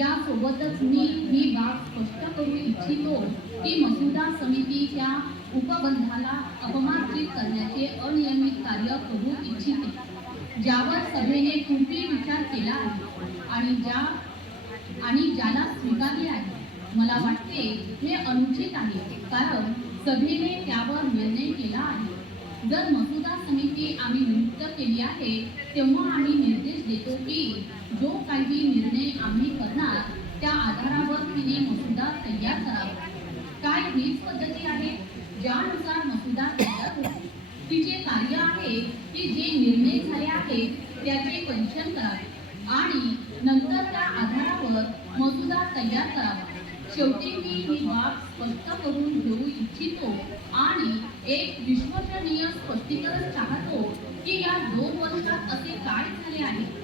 यासोबतच मी ही बाब स्पष्ट करू इच्छितो की मसुदा समितीच्या उपबंधाला अपमार्जित करण्याचे अनियमित कार्य करू इच्छिते ज्यावर सभेने कृपी विचार केला आहे आणि ज्या आणि ज्याला स्वीकारले आहे. मला वाटते हे अनुचित आहे कारण सभेने त्यावर निर्णय केला आहे. जर मसुदा समिती आम्ही नियुक्त केली आहे तेव्हा आम्ही देतो की जो काही निर्णय आम्ही करणार त्या आधारावर तिने मसुदा तयार करावा. काय हीच पद्धती आहे? ज्यानुसार मसुदा तयार होतो. तिचे कार्य आहे की जे निर्णय झाले आहेत त्याचे परीक्षण करावे. आणि नंतर त्या आधारावर मसुदा तयार करावा. शेवटी मी ही बाब स्पष्ट करून घेऊ इच्छितो आणि एक विश्वसनीय स्पष्टीकरण चाहतो की या दोन वर्षात असे काय झाले आहे?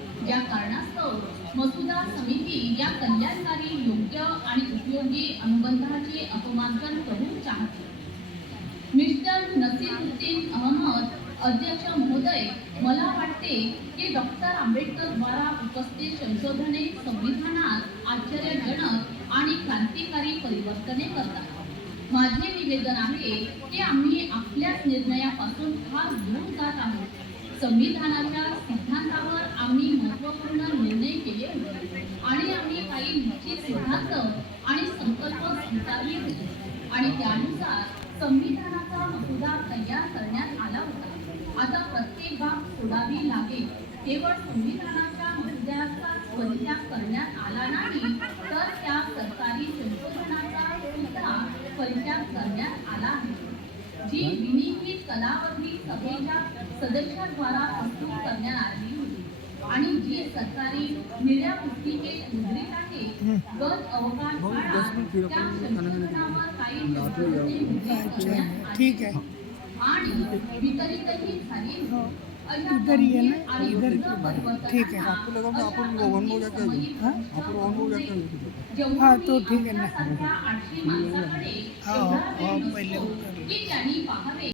मसुदा समिती या कल्याणकारी योग्य आणि उपयोगी अनुबंधाचे अपमार्जन करू चाहते. मिस्टर नसीरुद्दीन अहमद अध्यक्ष महोदय मला वाटते की डॉक्टर आंबेडकर द्वारा उपस्थित संशोधने संविधानात आश्चर्यजनक आणि क्रांतिकारी परिवर्तने करतात. माझे निवेदन आहे की आम्ही आपल्याच निर्णयापासून फार दूर जात आहोत. संविधानाच्या सिद्धांतावर आम्ही महत्त्वपूर्ण निर्णय केले होते. आणि आम्ही काही निश्चित सिद्धांत आणि संकल्प स्वीकारले होते. आणि त्यानुसार संविधानाचा मसुदा तयार करण्यात आला होता. आता प्रत्येक बाब सोडावी लागेल. केवळ संविधानाच्या मसुद्याचा परित्याग करण्यात आला नाही तर त्या सरकारी संशोधनाचा सुद्धा परित्याग करण्यात आला आहे. जी विनिहित कलावधी सभेच्या सदस्यांद्वारा प्रस्तुत करण्यात आली होती. आणि जी सरकारी निळ्या पुस्तिकेत मुद्रित आहे गत अवकाश काळात त्या संशोधनावर काही मुद्रित करण्यात आली ठीक आहे. आणि वितरितही झाली. हो. इधर ही है ना? इधर. ठीक है. आपको लगा कि आपण वन हो गया क्या ये? हाँ? आपण वन हो गया क्या ये? जेव्हा हा, तो ठीक आहे ना. हा, हा, पहिले